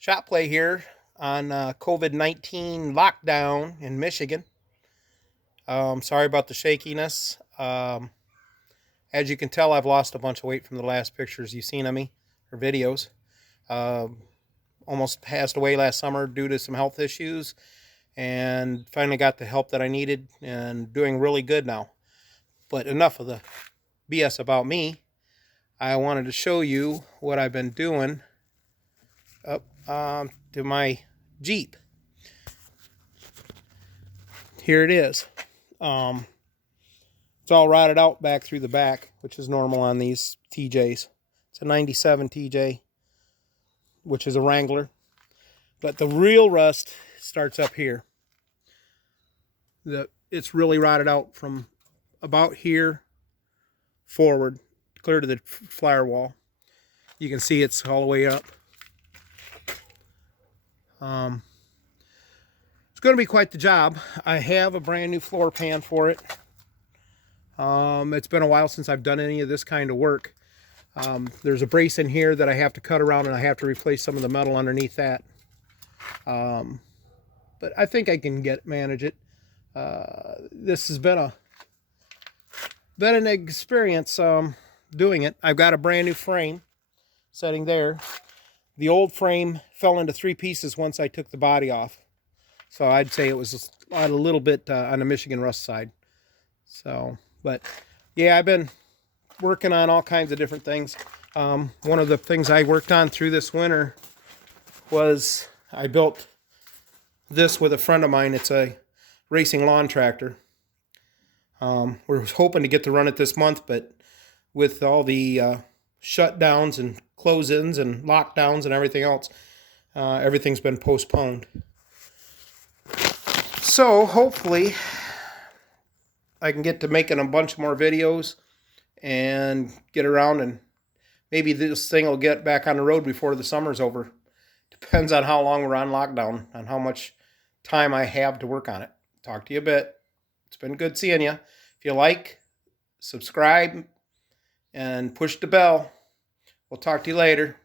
Shot play here on COVID-19 lockdown in Michigan. Sorry about the shakiness. As you can tell, I've lost a bunch of weight from the last pictures you've seen of me or videos. Um Almost passed away last summer due to some health issues, and finally got the help that I needed and doing really good now. But enough of the BS about me. I wanted to show you what I've been doing up to my Jeep. Here it is. It's all rotted out back through the back, which is normal on these TJs. It's a 97 TJ, which is a Wrangler. But the real rust starts up here. It's really rotted out from about here forward, clear to the firewall. You can see it's all the way up. It's going to be quite the job. I have a brand new floor pan for it. It's been a while since I've done any of this kind of work. There's a brace in here that I have to cut around, and I have to replace some of the metal underneath that. But I think I can manage it. This has been an experience doing it. I've got a brand new frame sitting there. The old frame fell into three pieces once I took the body off. So I'd say it was a little bit on the Michigan rust side. So, but yeah, I've been working on all kinds of different things. One of the things I worked on through this winter was I built this with a friend of mine. It's a racing lawn tractor. We're hoping to get to run it this month, but with all the shutdowns and close-ins and lockdowns and everything else, everything's been postponed. So hopefully I can get to making a bunch more videos and get around, and maybe this thing will get back on the road before the summer's over. Depends on how long we're on lockdown, on how much time I have to work on it. Talk to you a bit. It's been good seeing you. If you like, subscribe, and push the bell. We'll talk to you later.